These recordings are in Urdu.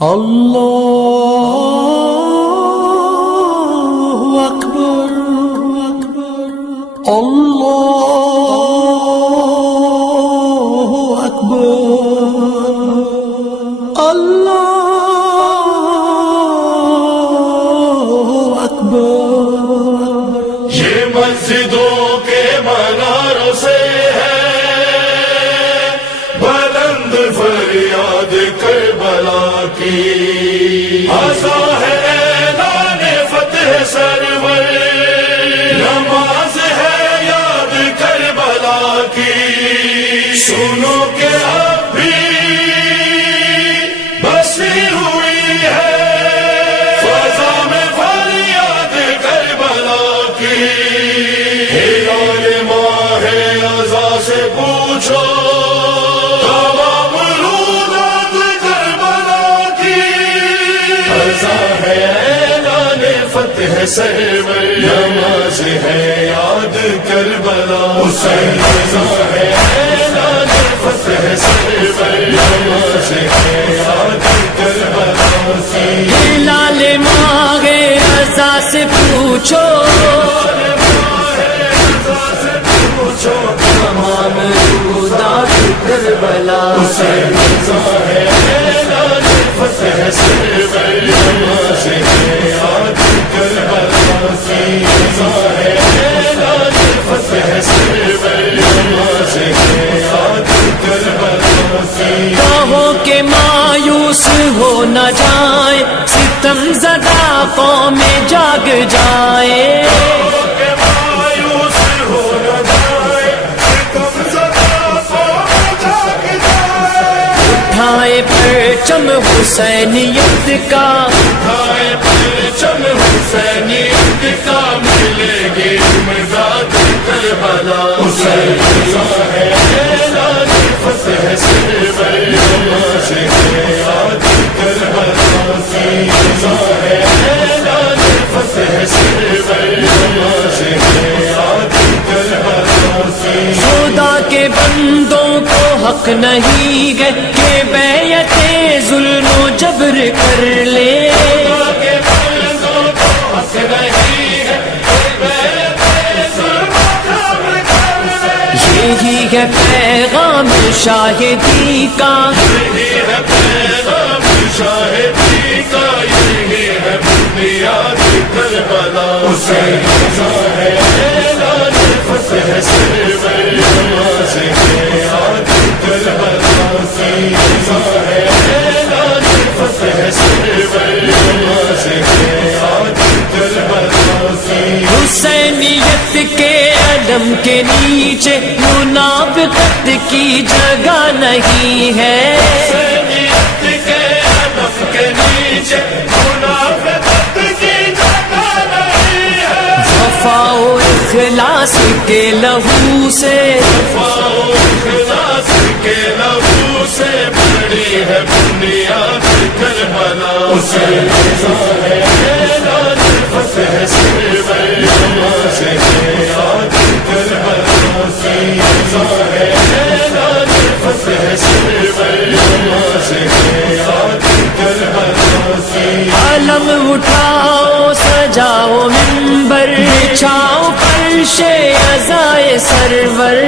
اللہ اکبر اللہ اکبر اللہ اکبر۔ یہ مسجدوں کے مناروں سے ہے بلند فریاد کربلا کی، آسا ہے اعلان فتح سرور، نماز ہے یاد کربلا کی، سنو کہ اب بھی بسی ہوئی ہے فضا میں فریاد کربلا کی۔ ہلال ماہ ازا سے پوچھو سرور، نماز ہے یاد کربلا، حسین رضا ہے اعلان فتح سرور، نماز ہے یاد کربلا کی۔ ہلال ماہ رضا سے پوچھو، تمام رودات کربلا، حسین رضا ہے اعلان فتح سرور، نماز ہے یاد کربلا کی، رضا ہے اعلان فتح سرور، نماز ہے یاد کربلا کی۔ کہو کہ مایوس ہو نہ جائے، ستم زدہ قوم جاگ جائے، اٹھائے پرچم حسینیت کا، اٹھائے پرچم حسینیت کا، ملے گی امداد کربلا، حسین رضا ہے اعلان فتح سرور، نماز ہے یاد کربلا کی، رضا ہے اعلان فتح سرور، نماز ہے یاد کربلا کی۔ خدا کے بندوں کو حق نہیں ہے کہ بیعت ظلم و جبر کر لے، یہی ہے پیغام شاہدی کا، یہی ہے پیغام شاہدی کا، یہی ہے بنیاد کربلا، حسین رضا ہے اعلان فتح سرور، نماز ہے یاد کربلا کی، رضا ہے اعلان فتح سرور، نماز ہے یاد کربلا کی۔ حسینیت کے علم کے نیچے منافقت کی جگہ نہیں ہے، حسینیت کے علم کے نیچے منافقت کی جگہ نہیں ہے، وفا و اخلاص کے لہو سے، وفا و اخلاص کے لہو سے بڑی ہے بنیاد کربلا، حسین رضا ہے اعلان فتح سرور، نماز ہے یاد کربلا کی، رضا ہے اعلان فتح سرور، نماز ہے یاد کربلا کی۔ علم اٹھاؤ سجاؤ منبر، بچھاؤ فرش عزائے سرور،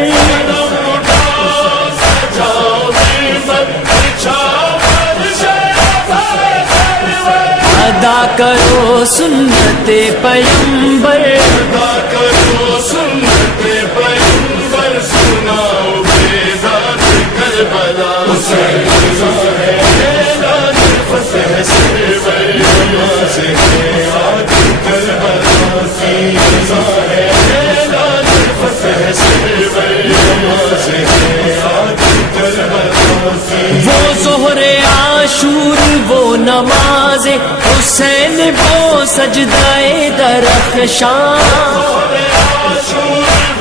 ادا کرو سنت پیمبر، ادا کرو سنت پیغمبر، سناؤ بیداد کربلا، حسین رضا ہے اعلان فتح سرور، نماز ہے یاد کربلا کی، رضا ہے اعلان فتح سرور، نماز ہے یاد کربلا کی۔ وہ ظہر عاشور وہ نماز حسین وہ سجدہ درخشاں،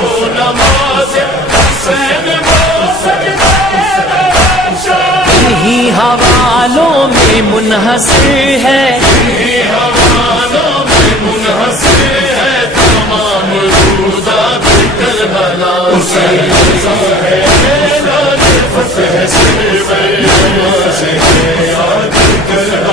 وہ نماز حسین وہ سجدہ درخشاں، انہی حوالوں میں منحصر ہے، انہی حوالوں میں منحصر ہے تمام رودات کربلا، حسین رضا ہے اعلان فتح سرور، نماز ہے یاد کربلا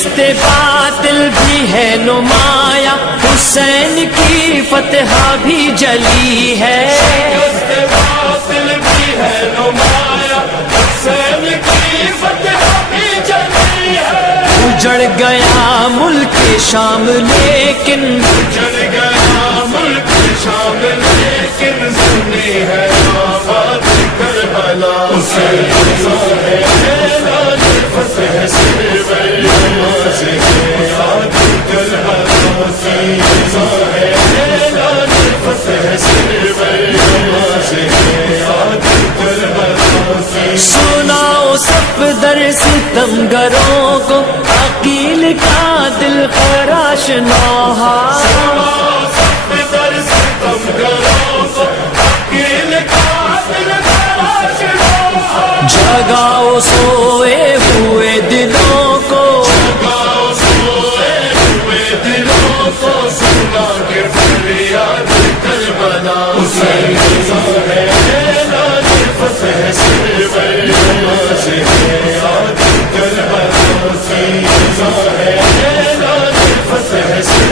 شکست باطل بھی ہے نمایاں، حسین کی فتح بھی جلی ہے، شکست باطل بھی ہے نمایاں، حسین کی فتح بھی جلی ہے، اجڑ گیا ملک شام لیکن اجڑ گیا ملک شام لیکن سنی ہے آباد کربلا، حسین ہے اعلان فتح سے نماز ہے یاد کربلا کی، ہے اعلان فتح سے نماز ہے یاد کربلا کی، سناؤ سب در ستمگروں کو عقیل کا دل خراش نوحہ، سب در ستم گروں کو عقیل کا دل خراش نوحہ، جگاؤ سوئے ہوئے دلوں کو، جگاؤ سوئے ہوئے دلوں کو، سنا کے فریاد کربلا، حسین ہے اعلان فتح سے نماز ہے یاد کربلا کی، ہے اعلان فتح سے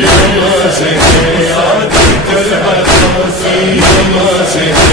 نماز ہے یاد کربلا کی، نماز ہے